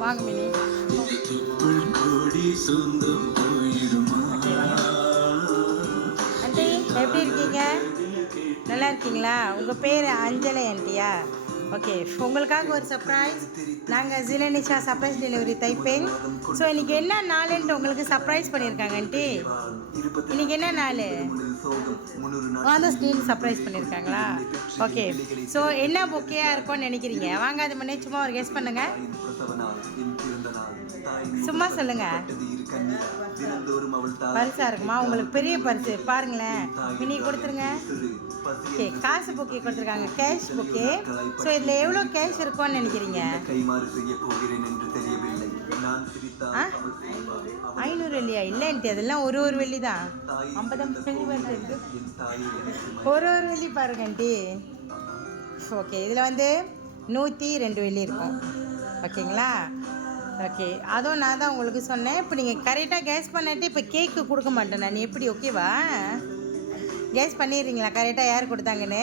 வாங்க mini. Aunty எப்படி இருக்கீங்க? நல்லா இருக்கீங்களா? உங்கள் பேர் அஞ்சலை ஆண்டியா? ஓகே, உங்களுக்காக ஒரு சர்ப்ரைஸ். நாங்கள் ஜிலனிஷா சர்ப்ரைஸ் டெலிவரி தைப்பேன். ஸோ இன்றைக்கி என்ன நாளுன்ட்டு உங்களுக்கு சர்ப்ரைஸ் பண்ணியிருக்காங்க ஆண்டி. இன்றைக்கி என்ன நாள்? ஃபாதர்ஸ் டே சர்ப்ரைஸ் பண்ணியிருக்காங்களா? ஓகே, ஸோ என்ன பொக்கையாக இருக்கும்னு நினைக்கிறீங்க? வாங்க அது முன்னே சும்மா ஒரு கெஸ் பண்ணுங்கள். சும்மா சொல்லுங்க. பரிசா இருக்குமா? உங்களுக்கு பெரிய பரிசு பாருங்களேன். மினி கொடுத்துருங்க. ஓகே, காசு புக்கே கொடுத்துருக்காங்க, கேஷ் புக்கே. ஸோ இதில் எவ்வளோ கேஷ் இருக்கும்னு நினைக்கிறீங்க? 500 வெள்ளியா? இல்லைன்ட்டு அதெல்லாம் ஒரு வெள்ளி தான். 50 வெள்ளி வருது. ஒரு வெள்ளி பாருங்க ஆண்டி. ஓகே, இதில் வந்து 102 வெள்ளி இருக்கும். ஓகேங்களா? ஓகே, அதுவும் நான் தான் உங்களுக்கு சொன்னேன். இப்போ நீங்கள் கரெக்டாக கேஸ் பண்ணிட்டு இப்போ கேக்கு கொடுக்க மாட்டேன் நான். எப்படி ஓகேவா? கேஸ் பண்ணிடுறீங்களா கரெக்டாக யார் கொடுத்தாங்கன்னு?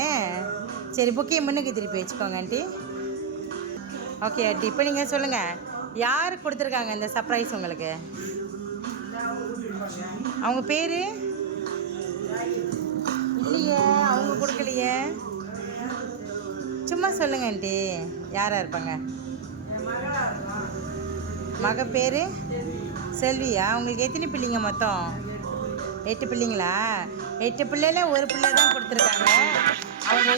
சரி, புக்கே முன்னுக்கு திருப்பி வச்சுக்கோங்க ஆண்டி. ஓகே ஆண்டி, இப்போ நீங்கள் சொல்லுங்கள், யார் கொடுத்துருக்காங்க இந்த சர்ப்ரைஸ் உங்களுக்கு? அவங்க பேர் இல்லையே, அவங்க கொடுக்கலையே. சும்மா சொல்லுங்க ஆண்டி, யாராக இருப்பாங்க? மக பேர் செல்வியா? உங்களுக்கு எத்தனை பிள்ளைங்க மொத்தம்? 8 பிள்ளைங்களா? 8 பிள்ளைல ஒரு பிள்ளை தான் கொடுத்துருக்காங்க. அவங்க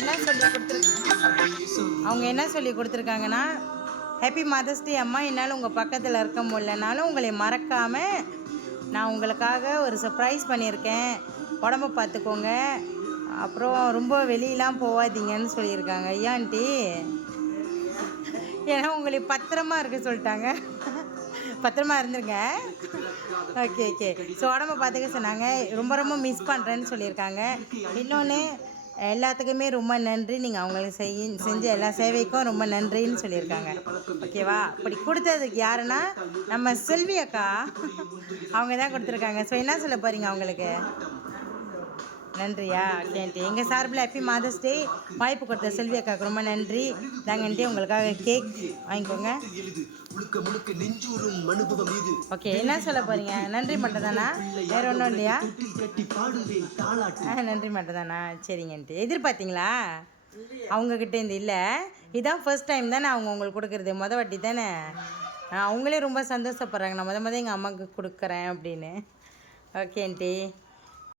என்ன சொல்லி கொடுத்துருக்காங்கன்னா, ஹாப்பி மதர்ஸ் டே அம்மா. என்னால் உங்கள் பக்கத்தில் இருக்க முடியலனாலும் உங்களை மறக்காமல் நான் உங்களுக்காக ஒரு சர்ப்ரைஸ் பண்ணியிருக்கேன். உடம்ப பார்த்துக்கோங்க, அப்புறம் ரொம்ப வெளியெலாம் போகாதீங்கன்னு சொல்லியிருக்காங்க. ஐயா ஆண்டி, ஏன்னா உங்களை பத்திரமா இருக்க சொல்லிட்டாங்க. பத்திரமா இருந்துருங்க. ஓகே ஓகே, ஸோ உடம்ப பார்த்துக்க சொன்னாங்க. ரொம்ப ரொம்ப மிஸ் பண்ணுறேன்னு சொல்லியிருக்காங்க. இன்னொன்று, எல்லாத்துக்குமே ரொம்ப நன்றி. நீங்கள் அவங்களுக்கு செஞ்ச எல்லா சேவைக்கும் ரொம்ப நன்றின்னு சொல்லியிருக்காங்க. ஓகேவா? அப்படி கொடுத்ததுக்கு யாருன்னா நம்ம செல்வி அக்கா. அவங்க தான் கொடுத்துருக்காங்க. ஸோ என்ன சொல்ல போகிறீங்க அவங்களுக்கு? நன்றியா? ஓகேன்ட்டு எங்கள் சார்பில் ஹாப்பி மதர்ஸ் டே. வாய்ப்பு கொடுத்த செல்வி அக்காவுக்கு ரொம்ப நன்றி. தாங்கன்ட்டு உங்களுக்காக கேக் வாங்கிக்கோங்க. ஓகே, என்ன சொல்ல போகிறீங்க? நன்றி மட்டும் தானா? வேறு ஒன்றும் இல்லையா? நன்றி மட்டும் தானா? சரிங்கன்ட்டு எதிர்பார்த்தீங்களா அவங்கக்கிட்டேருந்து? இல்லை, இதுதான் ஃபர்ஸ்ட் டைம் தானே அவங்க உங்களுக்கு கொடுக்குறது, வாட்டி தானே? அவங்களே ரொம்ப சந்தோஷப்படுறாங்க, நான் முத எங்கள் அம்மாவுக்கு கொடுக்குறேன் அப்படின்னு. Okay aunty.